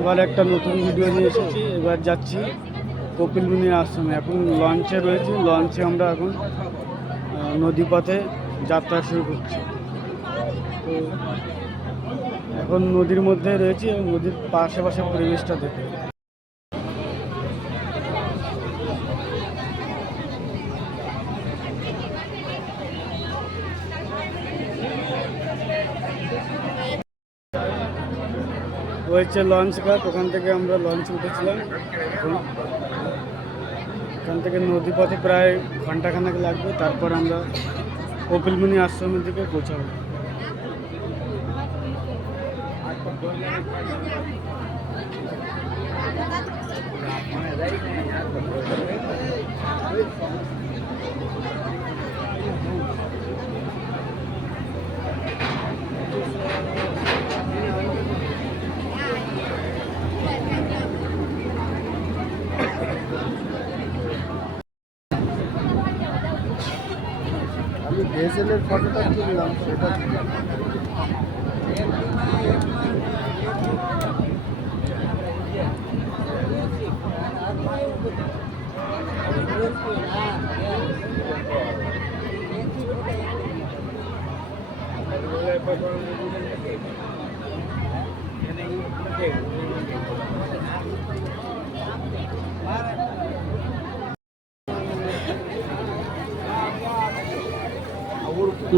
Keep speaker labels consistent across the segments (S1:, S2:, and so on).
S1: এবার একটা নতুন ভিডিও নিয়ে এসেছি, এবার যাচ্ছি কপিল মুনির আশ্রমে। এখন লঞ্চে রয়েছি লঞ্চে আমরা এখন নদীপথে যাত্রা শুরু করছি। তো এখন নদীর মধ্যে রয়েছি নদীর পাশে পাশে পরিবেশটা দেখে হচ্ছে লঞ্চ ঘাট ওখান থেকে আমরা লঞ্চ উঠেছিলাম। এখান থেকে নদীপথে প্রায় ঘন্টাখানেক লাগবে, তারপর আমরা কপিলমুনি আশ্রমের দিকে পৌঁছাবো।
S2: আমি ভেসেলের ফটোটা তুললাম সেটা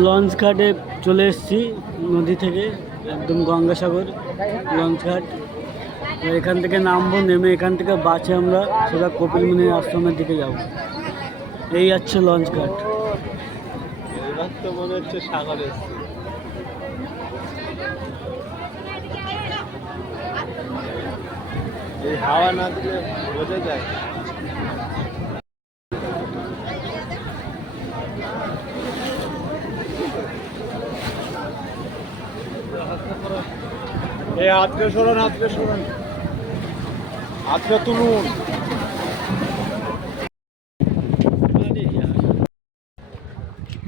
S1: লঞ্চ ঘাটে চলে এসেছি, নদী থেকে, একদম গঙ্গাসাগর লঞ্চ ঘাট। এখান থেকে নামবো, নেমে এখান থেকে বাসে আমরা সোজা কপিলমুনির আশ্রমের দিকে যাব। এই যাচ্ছে লঞ্চ ঘাট।
S2: মনে হচ্ছে সাগর এই হাওয়া না দিলে বোঝা যায়। হাতকে সরান হাতকে সরান হাতকে তুলুন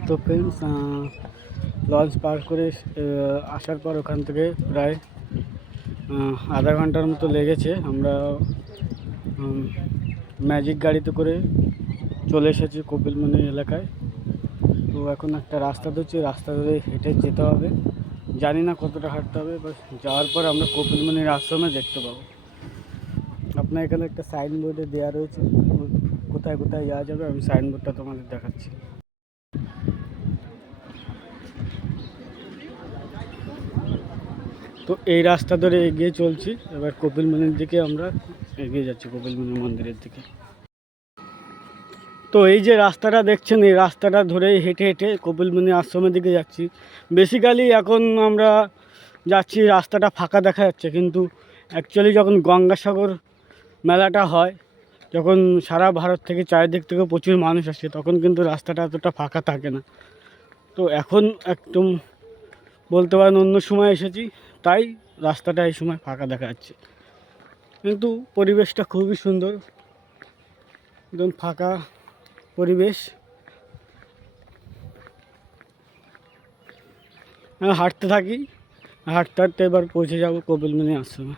S1: তো ফ্রেন্ডস লঞ্চ পার করে আসার পর ওখান থেকে প্রায় আধা ঘণ্টার মতো লেগেছে। আমরা ম্যাজিক গাড়িতে করে চলে এসেছি কপিলমুনি এলাকায়। তো এখন একটা রাস্তা ধরছি, রাস্তা ধরে হেঁটে যেতে হবে। জানি না কতটা হাঁটতে হবে বাস যাওয়ার পর আমরা কপিলমুনির আশ্রমে দেখতে পাবো। আপনার এখানে একটা সাইনবোর্ডে দেওয়া রয়েছে কোথায় কোথায় যাওয়া যাবে, আমি সাইনবোর্ডটা তোমাদের দেখাচ্ছি। তো এই রাস্তা ধরে এগিয়ে চলছি, এবার কপিলমুনির দিকে আমরা এগিয়ে যাচ্ছি কপিলমুনি মন্দিরের দিকে। তো এই যে রাস্তাটা দেখছেন, এই রাস্তাটা ধরে হেঁটে হেঁটে কপিলমুনি আশ্রমের দিকে যাচ্ছি। বেসিক্যালি এখন আমরা যাচ্ছি, রাস্তাটা ফাঁকা দেখা যাচ্ছে, কিন্তু অ্যাকচুয়ালি যখন গঙ্গাসাগর মেলাটা হয়, যখন সারা ভারত থেকে চারিদিক থেকে প্রচুর মানুষ আসে, তখন কিন্তু রাস্তাটা এতটা ফাঁকা থাকে না। তো এখন একদম বলতে পারেন অন্য সময় এসেছি, তাই রাস্তাটা এই সময় ফাঁকা দেখা যাচ্ছে। কিন্তু পরিবেশটা খুবই সুন্দর, একদম ফাঁকা। পরিবেশ। আমি হাঁটতে থাকি হাঁটতে হাঁটতে এবার পৌঁছে যাব কপিলমুনি আশ্রমে।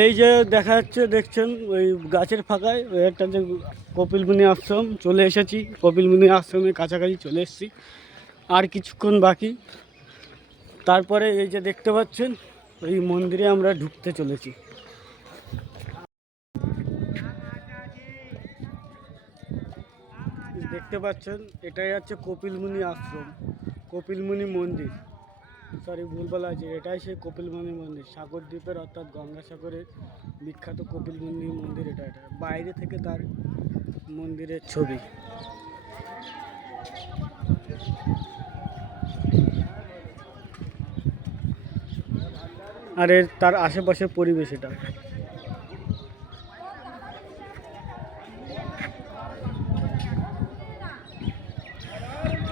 S1: এই যে দেখা যাচ্ছে, দেখছেন, ওই গাছের ফাঁকায় একটা যে কপিলমুনি আশ্রম, চলে এসেছি। কপিলমুনি আশ্রমের কাছাকাছি চলে এসেছি। আর কিছুক্ষণ বাকি। তারপরে এই যে দেখতে পাচ্ছেন, ওই মন্দিরে আমরা ঢুকতে চলেছি। দেখতে পাচ্ছেন, এটাই হচ্ছে কপিলমুনি আশ্রম, কপিলমুনি মন্দির। সরি, ভুল বলা আছে এটাই সেই কপিলমুনি মন্দির। সাগর দ্বীপের, অর্থাৎ গঙ্গাসাগরের বিখ্যাত কপিলমুনি মন্দির এটা এটা। বাইরে থেকে তার মন্দিরের ছবি। আর এর তার আশেপাশের পরিবেশ এটা।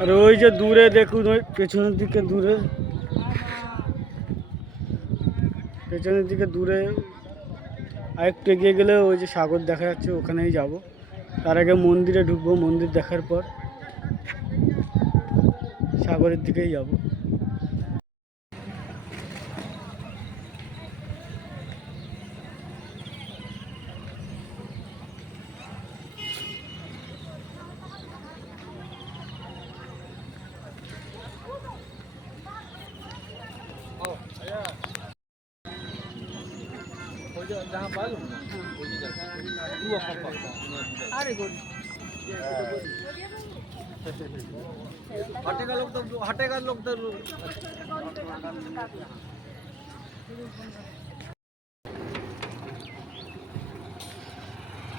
S1: আর ওই যে দূরে দেখুন, ওই পেছনের দিকে দূরে পেছনের দিকে দূরে আরেকটু এগিয়ে গেলে ওই যে সাগর দেখা যাচ্ছে, ওখানেই যাব। তার আগে মন্দিরে ঢুকবো, মন্দির দেখার পর সাগরের দিকেই যাব।
S2: हटेगा लोग तो हटेगा लोग तो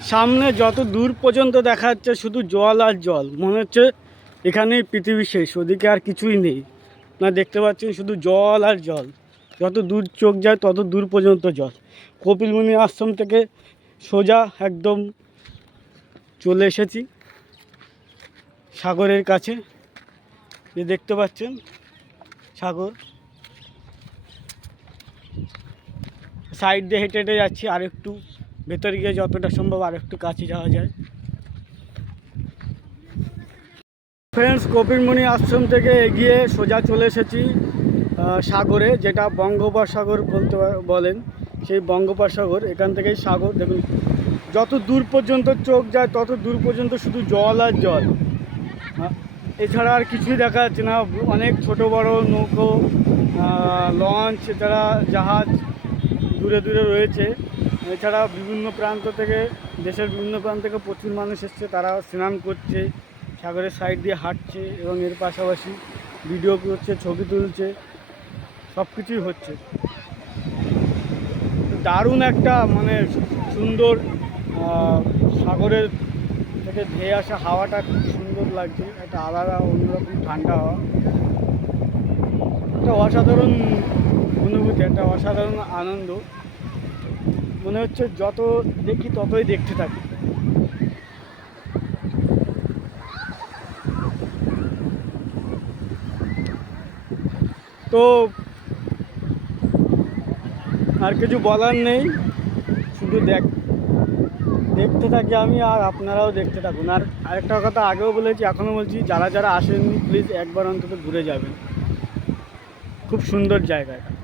S1: সামনে যত দূর পর্যন্ত দেখা যাচ্ছে শুধু জল আর জল মনে হচ্ছে এখানেই পৃথিবী শেষ ওদিকে আর কিছুই নেই না দেখতে পাচ্ছেন শুধু জল আর জল যত দূর চোখ যায়, তত দূর পর্যন্ত জল। কপিলমুনি আশ্রম থেকে সোজা একদম চলে এসেছি সাগরের কাছে। যে দেখতে পাচ্ছেন, সাগর। সাইড দিয়ে হেঁটে হেঁটে যাচ্ছি আর একটু ভেতরে গিয়ে যতটা সম্ভব আর একটু কাছে যাওয়া যায়। ফ্রেন্ডস কপিলমণি আশ্রম থেকে এগিয়ে সোজা চলে এসেছি। সাগরে, যেটা বঙ্গোপসাগর বলতে বলেন, সেই বঙ্গোপসাগর, এখান থেকেই সাগর, দেখুন, যত দূর পর্যন্ত চোখ যায়, তত দূর পর্যন্ত শুধু জল আর জল। এছাড়া আর কিছুই দেখা যাচ্ছে না, অনেক ছোট, বড় নৌকো লঞ্চ, এছাড়া জাহাজ দূরে দূরে রয়েছে। এছাড়া বিভিন্ন প্রান্ত থেকে, দেশের বিভিন্ন প্রান্ত থেকে প্রচুর মানুষ এসছে, তারা স্নান করছে, সাগরের সাইড দিয়ে হাঁটছে এবং এর পাশাপাশি ভিডিও করছে, ছবি তুলছে। সব কিছুই হচ্ছে। দারুণ একটা মানে সুন্দর সাগরের থেকে ধেয়ে আসা হাওয়াটা খুব সুন্দর লাগছে। একটা আলাদা, অন্যরকম ঠান্ডা হাওয়া। একটা অসাধারণ অনুভূতি, একটা অসাধারণ আনন্দ। মনে হচ্ছে যত দেখি ততই দেখতে থাকি। তো আর কিছু বলার নেই। শুধু দেখ, দেখতে থাকি আমি আর আপনারাও দেখতে থাকুন। আর আরেকটা কথা আগেও বলেছি, এখনও বলছি, যারা যারা আসেননি প্লিজ একবার অন্তত ঘুরে যাবেন। খুব সুন্দর জায়গা এটা।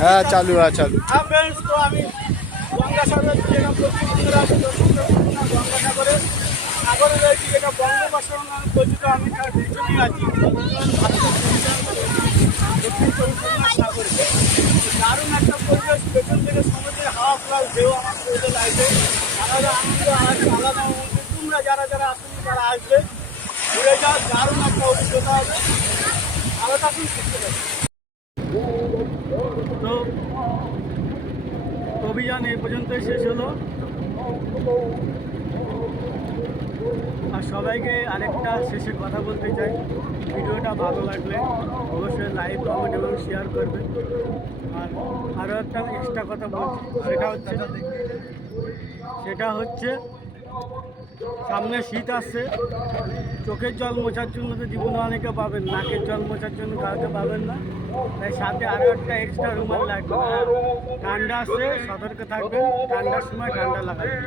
S2: হ্যাঁ চালু হ্যাঁ চালু
S1: তো আমি গঙ্গাসাগরের যেটা গঙ্গাসাগরে। সাগরে যেটা বঙ্গোপসাগর নামে পরিচিত আমি আছি দক্ষিণ দারুণ একটা পরিবেশ, পেছন থেকে সমুদ্রের হাওয়া প্লাস ঢেউ আমার শরীরে লাগবে আলাদা আনন্দ আর আলাদা অনুভূতি। তোমরা যারা যারা আসেন, তারা আসবে। ঘুরে যাও, দারুণ একটা অভিজ্ঞতা হবে। আলাদা আসুন শিখতে পারবে তো অভিযান এই পর্যন্তই শেষ হলো। আর সবাইকে আরেকটা শেষে কথা বলতে চাই। ভিডিওটা ভালো লাগলে অবশ্যই লাইক কমেন্ট এবং শেয়ার করবেন। আর আরও একটা এক্সট্রা কথা বলছি, সেটা হচ্ছে সেটা হচ্ছে সামনে শীত আসছে। চোখের জল মোছার জন্য তো জীবনে অনেকে পাবেন, নাকের জল মোছার জন্য কাউকে পাবেন না। তাই সাথে আরও একটা এক্সট্রা রুমাল লাগবে। ঠান্ডা আসছে, সতর্ক থাকবেন, ঠান্ডার সময় ঠান্ডা লাগাবেন।